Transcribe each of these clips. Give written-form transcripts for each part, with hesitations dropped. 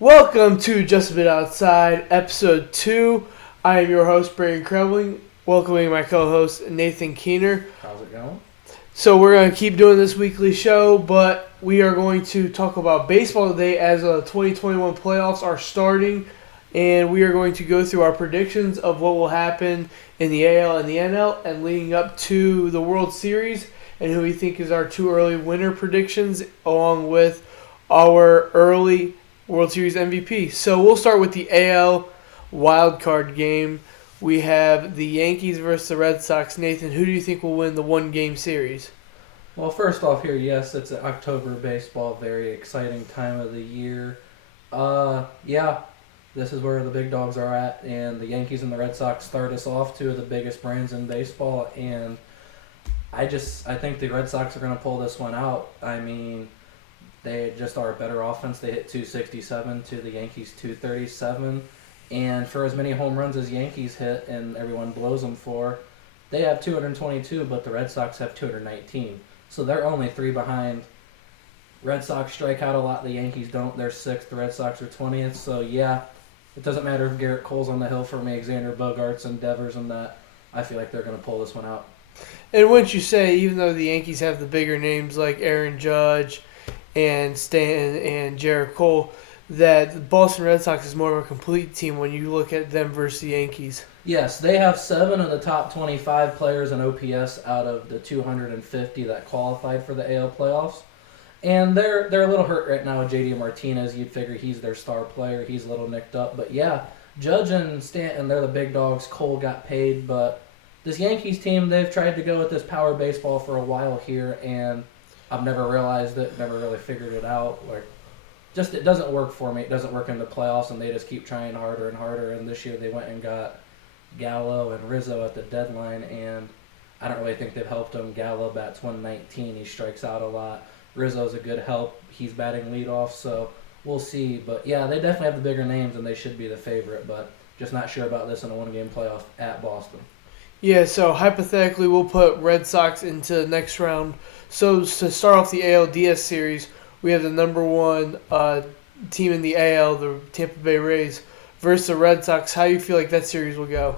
Welcome to Just a Bit Outside, Episode 2. I am your host, Brayden Creveling, welcoming my co-host, Nathan Keener. How's it going? So we're going to keep doing this weekly show, but we are going to talk about baseball today as the 2021 playoffs are starting, and we are going to go through our predictions of what will happen in the AL and the NL and leading up to the World Series, and who we think is our two early winner predictions, along with our early World Series MVP. So we'll start with the AL wildcard game. We have the Yankees versus the Red Sox. Nathan, who do you think will win the one-game series? Well, first off here, yes, it's an October baseball, very exciting time of the year. Yeah, this is where the big dogs are at, and the Yankees and the Red Sox start us off, two of the biggest brands in baseball, and I think the Red Sox are going to pull this one out. I mean, they just are a better offense. They hit 267 to the Yankees 237. And for as many home runs as Yankees hit and everyone blows them for, they have 222, but the Red Sox have 219. So they're only three behind. Red Sox strike out a lot. The Yankees don't. They're 6th. The Red Sox are 20th. So, yeah, it doesn't matter if Garrett Cole's on the hill for me, Xander Bogaerts and Devers and that. I feel like they're going to pull this one out. And wouldn't you say, even though the Yankees have the bigger names like Aaron Judge and Stanton and Jarrett Cole, that the Boston Red Sox is more of a complete team when you look at them versus the Yankees? Yes, they have 7 of the top 25 players in OPS out of the 250 that qualified for the AL playoffs. And they're a little hurt right now with JD Martinez. You'd figure he's their star player. He's a little nicked up. But yeah, Judge and Stanton, they're the big dogs. Cole got paid. But this Yankees team, they've tried to go with this power baseball for a while here. And I've never realized it, never really figured it out. Just it doesn't work for me. It doesn't work in the playoffs, and they just keep trying harder and harder. And this year they went and got Gallo and Rizzo at the deadline, and I don't really think they've helped them. Gallo bats 119. He strikes out a lot. Rizzo's a good help. He's batting leadoff, so we'll see. But, yeah, they definitely have the bigger names, and they should be the favorite, but just not sure about this in a one-game playoff at Boston. Yeah, so hypothetically, we'll put Red Sox into the next round. So to start off the ALDS series, we have the number one team in the AL, the Tampa Bay Rays, versus the Red Sox. How do you feel like that series will go?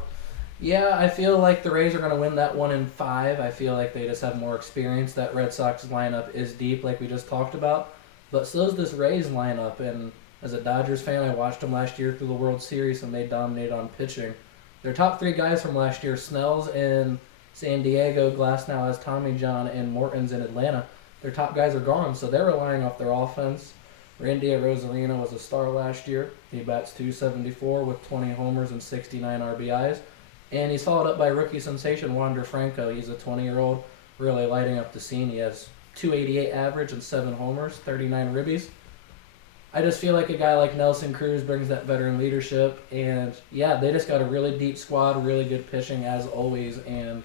Yeah, I feel like the Rays are going to win that 1 in 5. I feel like they just have more experience. That Red Sox lineup is deep, like we just talked about. But so is this Rays lineup. And as a Dodgers fan, I watched them last year through the World Series, and they dominated on pitching. Their top 3 guys from last year, Snell's in San Diego, Glasnow has Tommy John, and Morton's in Atlanta. Their top guys are gone, so they're relying off their offense. Randy Rosarino was a star last year. He bats 274 with 20 homers and 69 RBIs. And he's followed up by rookie sensation Wander Franco. He's a 20-year-old, really lighting up the scene. He has 288 average and 7 homers, 39 ribbies. I just feel like a guy like Nelson Cruz brings that veteran leadership. And, yeah, they just got a really deep squad, really good pitching as always. And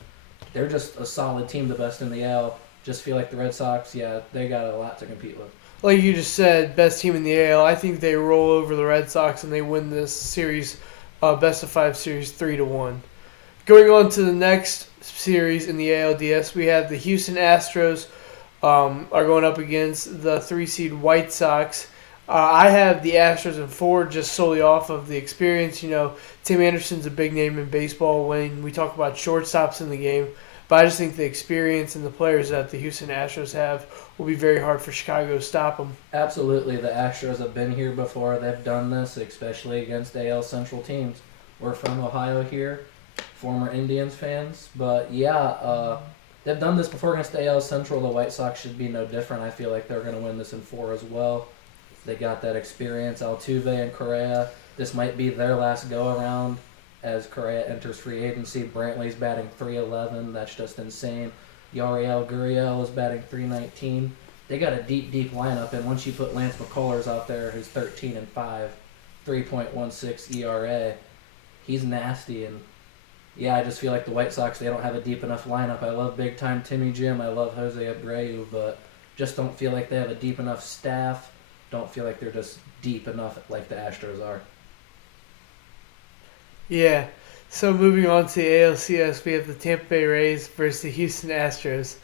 they're just a solid team, the best in the AL. Just feel like the Red Sox, yeah, they got a lot to compete with. Like you just said, best team in the AL. I think they roll over the Red Sox and they win this series, best of 5 series, 3-1. Going on to the next series in the ALDS, we have the Houston Astros are going up against the 3-seed White Sox. I have the Astros in 4 just solely off of the experience. You know, Tim Anderson's a big name in baseball when we talk about shortstops in the game. But I just think the experience and the players that the Houston Astros have will be very hard for Chicago to stop them. Absolutely. The Astros have been here before. They've done this, especially against AL Central teams. We're from Ohio here, former Indians fans. But, yeah, they've done this before against AL Central. The White Sox should be no different. I feel like they're going to win this in 4 as well. They got that experience. Altuve and Correa, this might be their last go-around as Correa enters free agency. Brantley's batting .311. That's just insane. Yariel Gurriel is batting .319. They got a deep, deep lineup, and once you put Lance McCullers out there, who's 13-5, 3.16 ERA, he's nasty. And yeah, I just feel like the White Sox, they don't have a deep enough lineup. I love big-time Timmy Jim. I love Jose Abreu, but just don't feel like they have a deep enough staff. Don't feel like they're just deep enough like the Astros are. Yeah. So moving on to the ALCS, we have the Tampa Bay Rays versus the Houston Astros.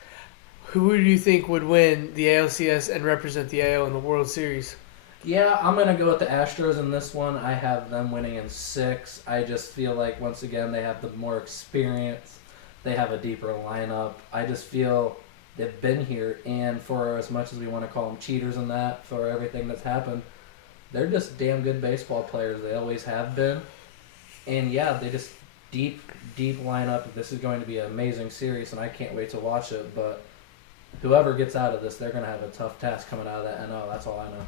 Who do you think would win the ALCS and represent the AL in the World Series? Yeah, I'm going to go with the Astros in this one. I have them winning in 6. I just feel like, once again, they have the more experience. They have a deeper lineup. I just feel they've been here, and for as much as we want to call them cheaters and that, for everything that's happened, they're just damn good baseball players. They always have been. And yeah, they just deep lineup. This is going to be an amazing series, and I can't wait to watch it. But whoever gets out of this, they're going to have a tough task coming out of that NL. That's all I know.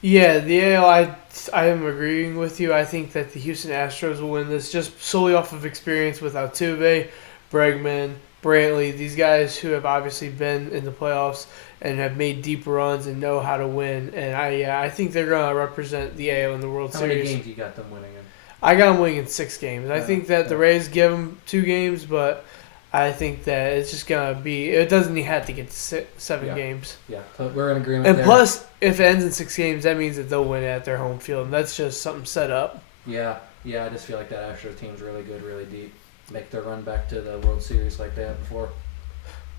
Yeah, the AL, I am agreeing with you. I think that the Houston Astros will win this just solely off of experience with Altuve, Bregman, Brantley, these guys who have obviously been in the playoffs and have made deep runs and know how to win. And I think they're going to represent the AL in the World How Series. many games you got them winning in? I got them winning in 6 games. I think that the Rays give them 2 games, but I think that it's just going to be – it doesn't even have to get to 7 games. Yeah, so we're in agreement And there. plus, if it ends in 6 games, that means that they'll win it at their home field. And that's just something set up. Yeah, I just feel like that Astros team's really good, really deep. Make their run back to the World Series like they had before.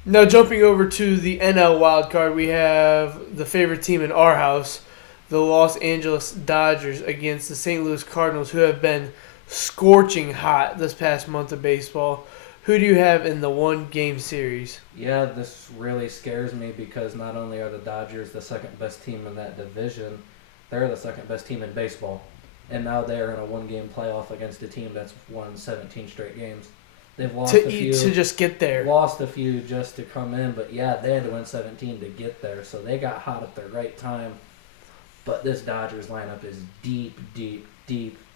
Now, jumping over to the NL wild card, we have the favorite team in our house, the Los Angeles Dodgers, against the St. Louis Cardinals, who have been scorching hot this past month of baseball. Who do you have in the 1-game series? Yeah, this really scares me because not only are the Dodgers the second best team in that division, they're the second best team in baseball. And now they're in a 1-game playoff against a team that's won 17 straight games. They've lost a few. To just get there. Lost a few just to come in, but yeah, they had to win 17 to get there. So they got hot at the right time. But this Dodgers lineup is deep.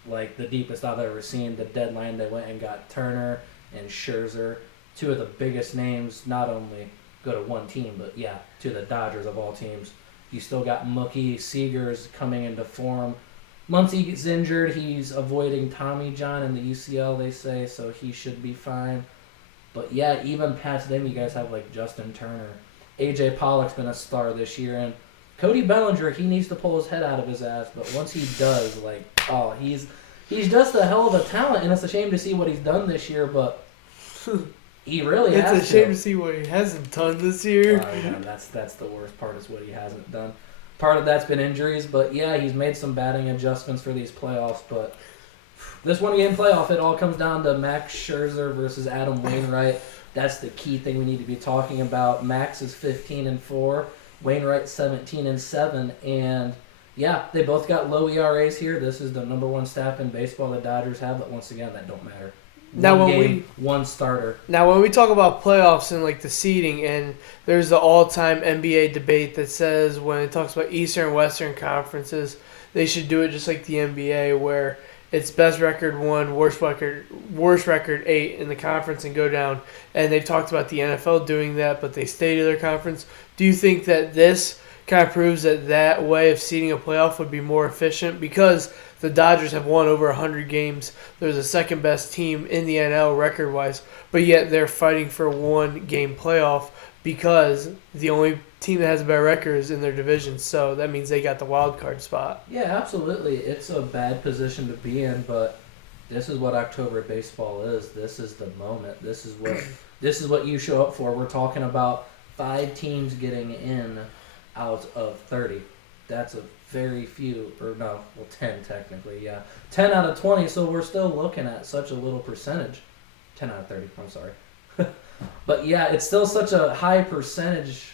Like the deepest I've ever seen. The deadline, they went and got Turner and Scherzer, 2 of the biggest names, not only go to one team, but yeah, to the Dodgers of all teams. You still got Mookie, Seagers coming into form. Muncy gets injured. He's avoiding Tommy John and the UCL, they say, so he should be fine. But yeah, even past them, you guys have like Justin Turner. A.J. Pollock's been a star this year, and Cody Bellinger, he needs to pull his head out of his ass, but once he does, he's just a hell of a talent, and it's a shame to see what he's done this year, but he really has. It's a shame to see what he hasn't done this year. Yeah, that's the worst part is what he hasn't done. Part of that's been injuries, but yeah, he's made some batting adjustments for these playoffs, but this 1-game playoff, it all comes down to Max Scherzer versus Adam Wainwright. That's the key thing we need to be talking about. Max is 15-4, Wainwright 17-7, and yeah, they both got low ERAs here. This is the number 1 staff in baseball the Dodgers have, but once again, that don't matter. One starter. Now, when we talk about playoffs and like the seeding, and there's the all-time NBA debate that says when it talks about Eastern and Western conferences, they should do it just like the NBA, where it's best record 1, worst record 8 in the conference and go down. And they've talked about the NFL doing that, but they stay to their conference. Do you think that this kind of proves that way of seeding a playoff would be more efficient? Because the Dodgers have won over 100 games. They're the second best team in the NL record-wise, but yet they're fighting for a 1-game playoff because the only team that has a better record is in their division, so that means they got the wild card spot. Yeah, absolutely. It's a bad position to be in, but this is what October baseball is. This is the moment. This is what you show up for. We're talking about 5 teams getting in out of 30. That's a very few, 10 technically, yeah. 10 out of 20, so we're still looking at such a little percentage. 10 out of 30, I'm sorry. But yeah, it's still such a high percentage,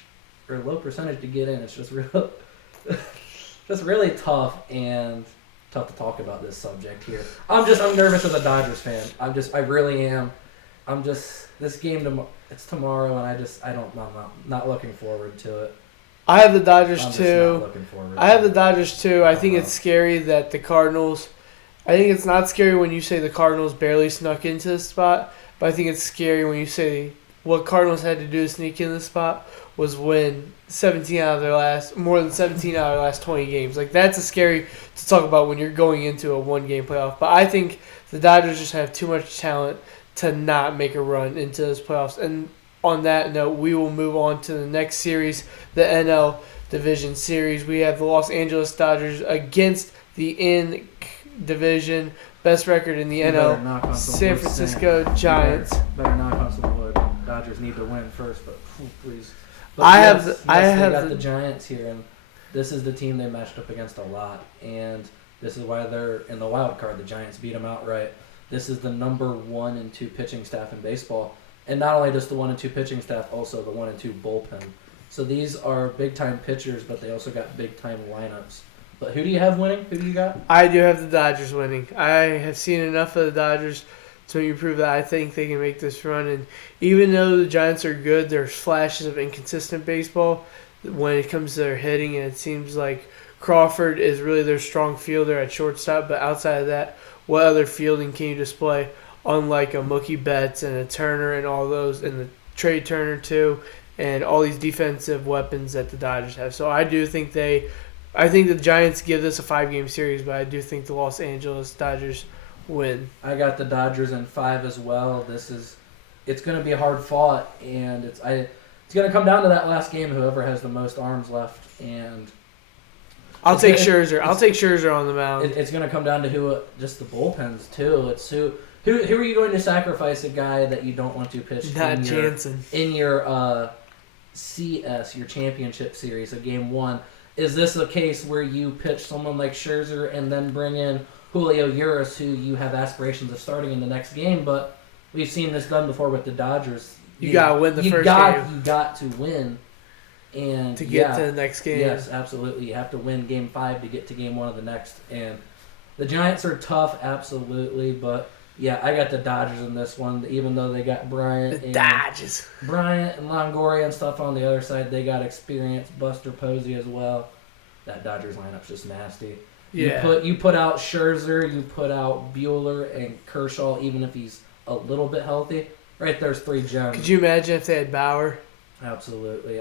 or low percentage to get in. It's just really tough and tough to talk about this subject here. I'm nervous as a Dodgers fan. I really am. This game, it's tomorrow, and I'm not looking forward to it. I have the Dodgers too. I think it's scary that the Cardinals. I think it's not scary when you say the Cardinals barely snuck into the spot, but I think it's scary when you say what Cardinals had to do to sneak in the spot was win more than 17 out of their last 20 games. Like, that's a scary to talk about when you're going into a 1-game playoff. But I think the Dodgers just have too much talent to not make a run into those playoffs. And on that note, we will move on to the next series, the NL Division Series. We have the Los Angeles Dodgers against the in-division best record in the NL, San Francisco Giants. Better knock on some wood. Dodgers need to win first, but please. But I have the Giants here, and This is the team they matched up against a lot, and this is why they're in the wild card. The Giants beat them outright. This is the number 1 and 2 pitching staff in baseball. And not only just the 1 and 2 pitching staff, also the 1 and 2 bullpen. So these are big-time pitchers, but they also got big-time lineups. But who do you have winning? Who do you got? I do have the Dodgers winning. I have seen enough of the Dodgers to prove that I think they can make this run. And even though the Giants are good, there's flashes of inconsistent baseball when it comes to their hitting, and it seems like Crawford is really their strong fielder at shortstop. But outside of that, what other fielding can you display? Unlike a Mookie Betts and a Turner and all those, and the Trey Turner too, and all these defensive weapons that the Dodgers have. So I do think I think the Giants give this a 5-game series, but I do think the Los Angeles Dodgers win. I got the Dodgers in 5 as well. It's going to be hard fought, and it's going to come down to that last game. Whoever has the most arms left, and I'll take Scherzer. I'll take Scherzer on the mound. It's going to come down to just the bullpens too. It's who are you going to sacrifice a guy that you don't want to pitch? Not Jansen. In your CS, your championship series, of Game 1. Is this a case where you pitch someone like Scherzer and then bring in Julio Urias, who you have aspirations of starting in the next game? But we've seen this done before with the Dodgers. You got to win the first game. You got to win. And to get to the next game. Yes, absolutely. You have to win Game 5 to get to Game 1 of the next. And the Giants are tough, absolutely. But, yeah, I got the Dodgers in this one. Even though they got Bryant and Longoria and stuff on the other side, they got experience. Buster Posey as well. That Dodgers lineup's just nasty. Yeah. You put out Scherzer, you put out Buehler and Kershaw, even if he's a little bit healthy. Right there's 3 gems. Could you imagine if they had Bauer? Absolutely.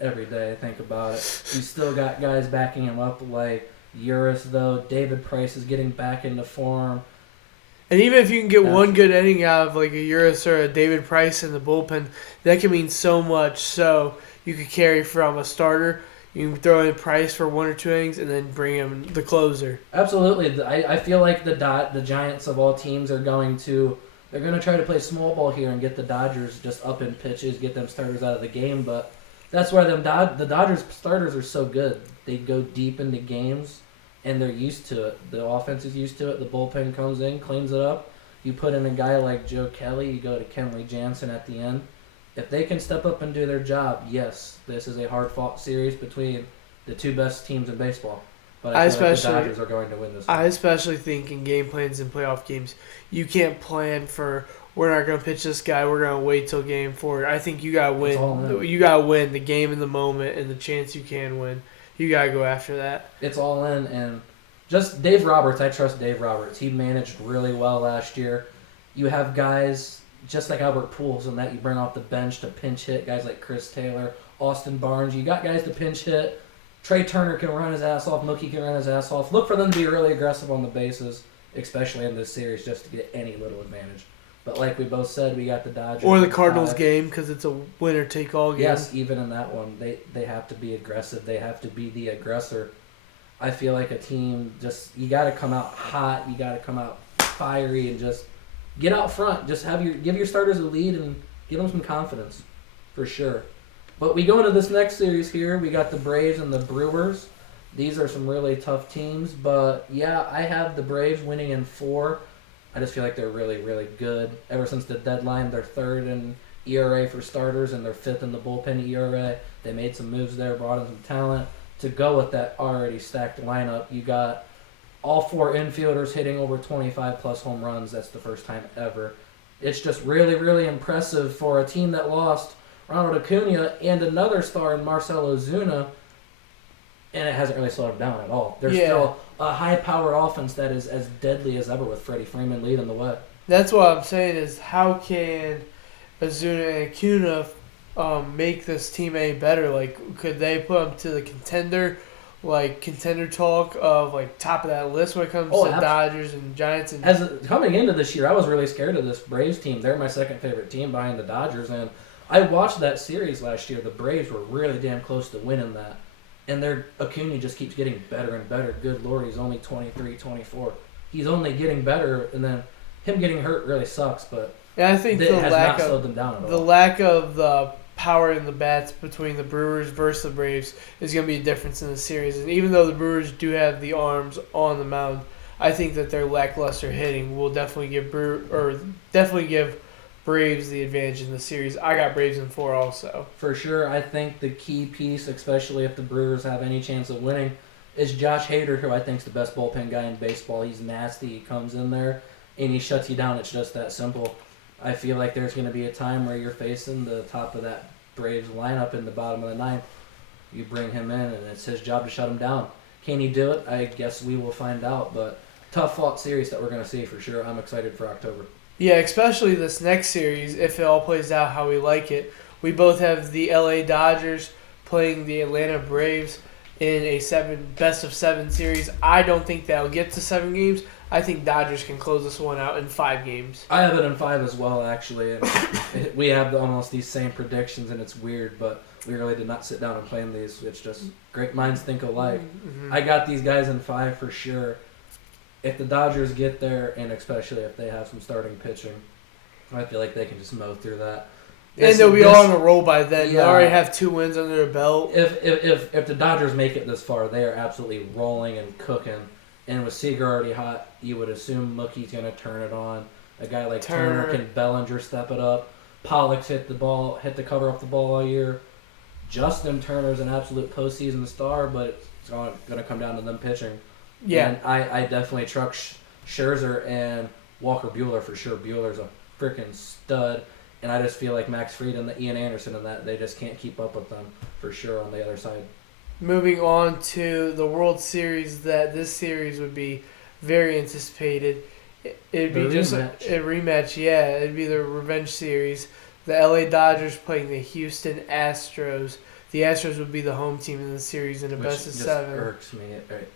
Every day I think about it. You still got guys backing him up like Urias, though. David Price is getting back into form. And even if you can get one good inning out of like a Urias or a David Price in the bullpen, that can mean so much. So you could carry from a starter. You can throw in Price for 1 or 2 innings and then bring him the closer. Absolutely. I feel like the Giants of all teams are going to try to play small ball here and get the Dodgers just up in pitches, get them starters out of the game. But that's why the Dodgers starters are so good. They go deep into games, and they're used to it. The offense is used to it. The bullpen comes in, cleans it up. You put in a guy like Joe Kelly. You go to Kenley Jansen at the end. If they can step up and do their job, yes, this is a hard-fought series between the 2 best teams in baseball. But I feel like the Dodgers are going to win this one. I especially think in game plans and playoff games, you can't plan for, we're not going to pitch this guy, we're going to wait till game 4. I think you got to win. You got to win the game in the moment and the chance you can win. You got to go after that. It's all in. And just Dave Roberts, I trust Dave Roberts. He managed really well last year. You have guys just like Albert Pujols and that you bring off the bench to pinch hit, guys like Chris Taylor, Austin Barnes. You got guys to pinch hit. Trey Turner can run his ass off. Mookie can run his ass off. Look for them to be really aggressive on the bases, especially in this series, just to get any little advantage. But like we both said, we got the Dodgers. Or the Cardinals game because it's a winner-take-all game. Yes, even in that one, they have to be aggressive. They have to be the aggressor. I feel like a team you got to come out hot. You got to come out fiery and just get out front. Just give your starters a lead and give them some confidence, for sure. But we go into this next series here. We got the Braves and the Brewers. These are some really tough teams. But, yeah, I have the Braves winning in 4. I just feel like they're really, really good. Ever since the deadline, they're 3rd in ERA for starters, and they're 5th in the bullpen ERA. They made some moves there, brought in some talent to go with that already stacked lineup. You got all 4 infielders hitting over 25-plus home runs. That's the first time ever. It's just really, really impressive for a team that lost Ronald Acuna and another star in Marcell Ozuna, and it hasn't really slowed them down at all. There's still a high-powered offense that is as deadly as ever with Freddie Freeman leading the way. That's what I'm saying is how can Ozuna and Acuna make this team any better? Like, could they put them to the contender talk of like top of that list when it comes to Dodgers and Giants? And Coming into this year, I was really scared of this Braves team. They're my second favorite team behind the Dodgers, and I watched that series last year. The Braves were really damn close to winning that. And their Acuna just keeps getting better and better. Good Lord, he's only 23, 24. He's only getting better, and then him getting hurt really sucks, but I think it has not slowed them down at all. The lack of the power in the bats between the Brewers versus the Braves is going to be a difference in the series. And even though the Brewers do have the arms on the mound, I think that their lackluster hitting will definitely give Braves the advantage in the series. I got Braves in 4 also. For sure, I think the key piece, especially if the Brewers have any chance of winning, is Josh Hader, who I think is the best bullpen guy in baseball. He's nasty. He comes in there and he shuts you down. It's just that simple. I feel like there's going to be a time where you're facing the top of that Braves lineup in the bottom of the ninth. You bring him in, and it's his job to shut him down. Can he do it? I guess we will find out. But tough fought series that we're going to see for sure. I'm excited for October. Yeah, especially this next series, if it all plays out how we like it. We both have the LA Dodgers playing the Atlanta Braves in a best of 7 series. I don't think that'll get to 7 games. I think Dodgers can close this one out in 5 games. I have it in 5 as well, actually. And we have almost these same predictions, and it's weird, but we really did not sit down and plan these. It's just great minds think alike. Mm-hmm. I got these guys in 5 for sure. If the Dodgers get there, and especially if they have some starting pitching, I feel like they can just mow through that. And they'll be all on a roll by then. Yeah. They already have 2 wins under their belt. If the Dodgers make it this far, they are absolutely rolling and cooking. And with Seager already hot, you would assume Mookie's going to turn it on. A guy like Turner can Bellinger step it up. Pollock's hit the cover off the ball all year. Justin Turner's an absolute postseason star, but it's going to come down to them pitching. Yeah. And I definitely trust Scherzer and Walker Buehler for sure. Buehler's a freaking stud. And I just feel like Max Fried and Ian Anderson and that, they just can't keep up with them for sure on the other side. Moving on to the World Series, this series would be very anticipated. It'd be just a rematch, yeah. It'd be the revenge series. The LA Dodgers playing the Houston Astros. The Astros would be the home team in the series in a best of 7. It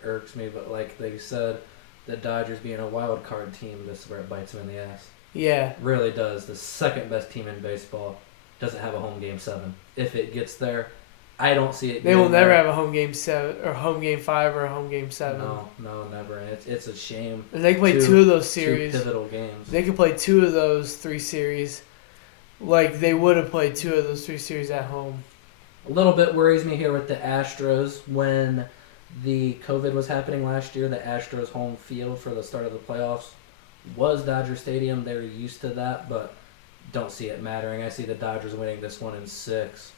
irks me, but like they said, the Dodgers being a wild card team, this is where it bites them in the ass. Yeah. It really does. The second best team in baseball doesn't have a home game 7. If it gets there, I don't see it. They will never have a home game 7 or home game 5 or a home game 7. No, never. And it's a shame. And they can play 2 of those series. 2 pivotal games. They could play 2 of those 3 series, like they would have played 2 of those 3 series at home. A little bit worries me here with the Astros. When the COVID was happening last year, the Astros' home field for the start of the playoffs was Dodger Stadium. They're used to that, but don't see it mattering. I see the Dodgers winning this one in 6.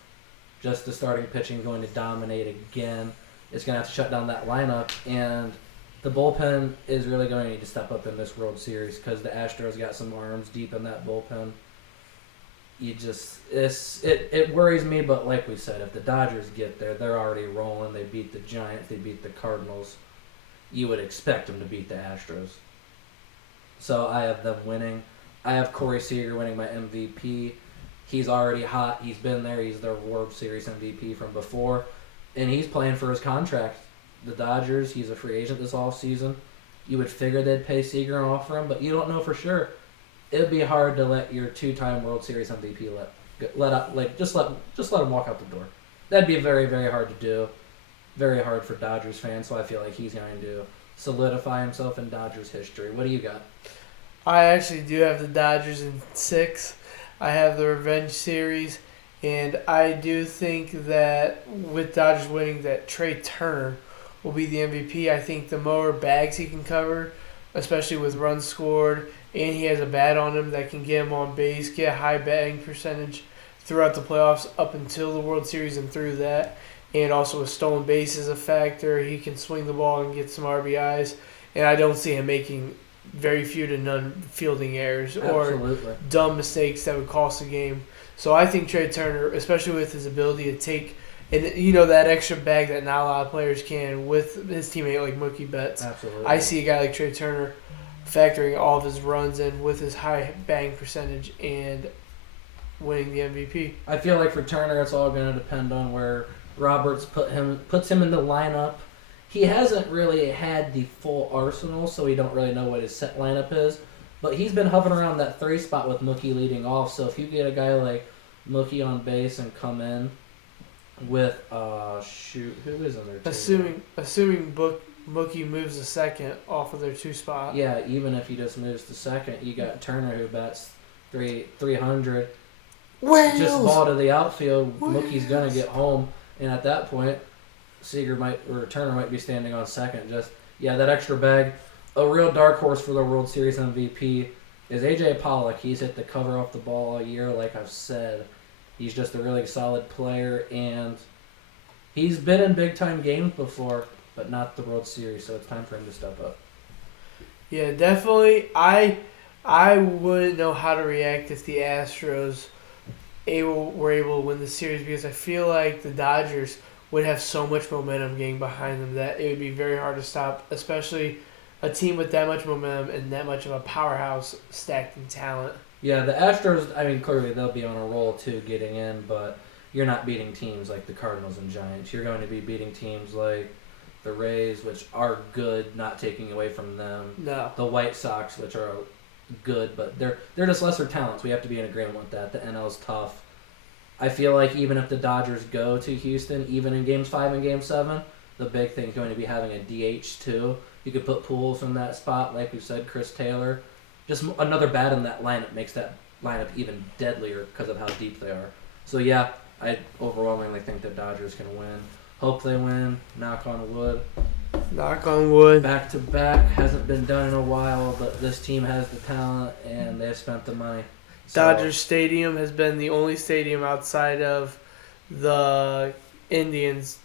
Just the starting pitching going to dominate again. It's going to have to shut down that lineup, and the bullpen is really going to need to step up in this World Series because the Astros got some arms deep in that bullpen. It worries me, but like we said, if the Dodgers get there, they're already rolling. They beat the Giants. They beat the Cardinals. You would expect them to beat the Astros. So I have them winning. I have Corey Seager winning my MVP. He's already hot. He's been there. He's their World Series MVP from before. And he's playing for his contract. The Dodgers, he's a free agent this offseason. You would figure they'd pay Seager and offer him, but you don't know for sure. It would be hard to let your 2-time World Series MVP just let him walk out the door. That'd be very, very hard to do. Very hard for Dodgers fans, so I feel like he's going to solidify himself in Dodgers history. What do you got? I actually do have the Dodgers in 6. I have the revenge series, and I do think that with Dodgers winning, that Trey Turner will be the MVP. I think the more bags he can cover, especially with runs scored, and he has a bat on him that can get him on base, get a high batting percentage throughout the playoffs up until the World Series and through that. And also with stolen bases a factor. He can swing the ball and get some RBIs, and I don't see him making very few to none fielding errors or dumb mistakes that would cost the game. So I think Trey Turner, especially with his ability to take that extra bag that not a lot of players can with his teammate like Mookie Betts. Absolutely. I see a guy like Trey Turner factoring all of his runs in with his high batting percentage and winning the MVP. I feel like for Turner, it's all going to depend on where Roberts puts him in the lineup. He hasn't really had the full arsenal, so we don't really know what his set lineup is. But he's been hovering around that 3 spot with Mookie leading off. So if you get a guy like Mookie on base and come in with who is in their team? Assuming Mookie moves to second off of their 2 spot. Yeah, even if he just moves to second, you got Turner who bats 300. Wales. Just ball to the outfield. Mookie's gonna get home, and at that point, Turner might be standing on second. That extra bag. A real dark horse for the World Series MVP is A.J. Pollock. He's hit the cover off the ball all year, like I've said. He's just a really solid player, and he's been in big-time games before, but not the World Series, so it's time for him to step up. Yeah, definitely. I wouldn't know how to react if the Astros were able to win the series, because I feel like the Dodgers would have so much momentum getting behind them that it would be very hard to stop, especially a team with that much momentum and that much of a powerhouse stacked in talent. Yeah, the Astros, clearly they'll be on a roll too getting in, but you're not beating teams like the Cardinals and Giants. You're going to be beating teams like the Rays, which are good, not taking away from them. No. The White Sox, which are good, but they're just lesser talents. We have to be in agreement with that. The NL's tough. I feel like even if the Dodgers go to Houston, even in Games 5 and Game 7, the big thing is going to be having a DH too. You could put Pujols in that spot, like we said, Chris Taylor. Just another bat in that lineup makes that lineup even deadlier because of how deep they are. So yeah, I overwhelmingly think the Dodgers can win. Hope they win. Knock on wood. Knock on wood. Back to back. Hasn't been done in a while, but this team has the talent and they've spent the money. So, Dodger Stadium has been the only stadium outside of the Indians,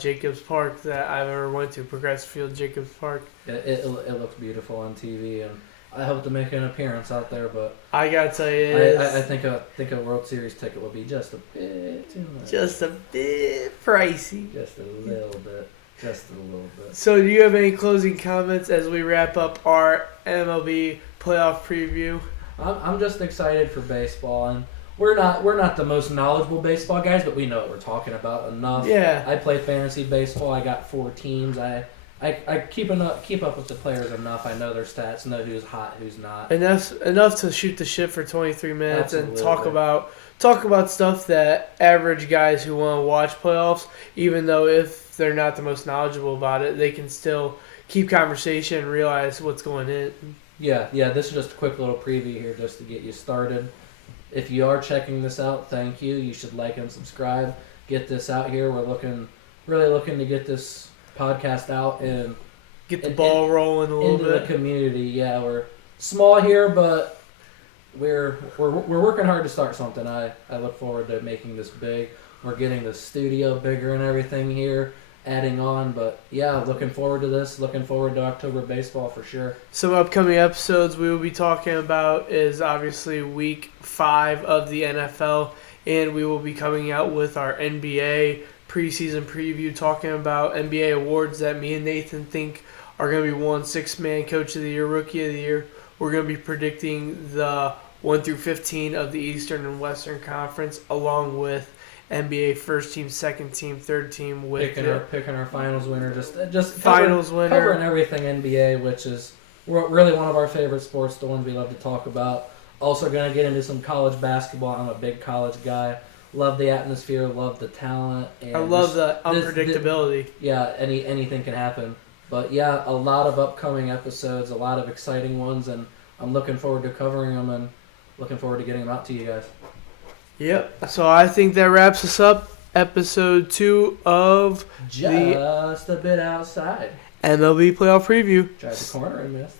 Jacobs Park, that I've ever went to. Progressive Field, Jacobs Park. It looks beautiful on TV, and I hope to make an appearance out there. But I gotta tell you, I think a World Series ticket would be just a bit too much. Just a bit pricey. Just a little bit. Just a little bit. So, do you have any closing comments as we wrap up our MLB playoff preview? I'm just excited for baseball, and we're not the most knowledgeable baseball guys, but we know what we're talking about enough. Yeah. I play fantasy baseball. I got 4 teams. I keep up with the players enough. I know their stats, know who's hot, who's not. Enough to shoot the shit for 23 minutes Absolutely. and talk about stuff that average guys who want to watch playoffs, even though if they're not the most knowledgeable about it, they can still keep conversation and realize what's going in. Yeah. This is just a quick little preview here just to get you started. If you are checking this out, thank you. You should like and subscribe. Get this out here. We're really looking to get this podcast out and get the ball rolling a little into bit. The community. Yeah, we're small here, but we're working hard to start something. I look forward to making this big. We're getting the studio bigger and everything here, adding on. But yeah, looking forward to this. Looking forward to October baseball for sure. Some upcoming episodes we will be talking about is obviously Week 5 of the NFL, and we will be coming out with our NBA preseason preview, talking about NBA awards that me and Nathan think are going to be won: 6-man Coach of the Year, Rookie of the Year. We're going to be predicting the 1 through 15 of the Eastern and Western Conference, along with NBA first team, second team, third team, with picking our finals winner, just finals winner, covering everything NBA, which is really one of our favorite sports, the ones we love to talk about. Also going to get into some college basketball. I'm a big college guy. Love the atmosphere, love the talent. And I love the unpredictability. Anything can happen. But yeah, a lot of upcoming episodes, a lot of exciting ones, and I'm looking forward to covering them and looking forward to getting them out to you guys. Yep. So I think that wraps us up. Episode 2 of Just a bit outside. MLB Playoff Preview. Tried the corner and missed.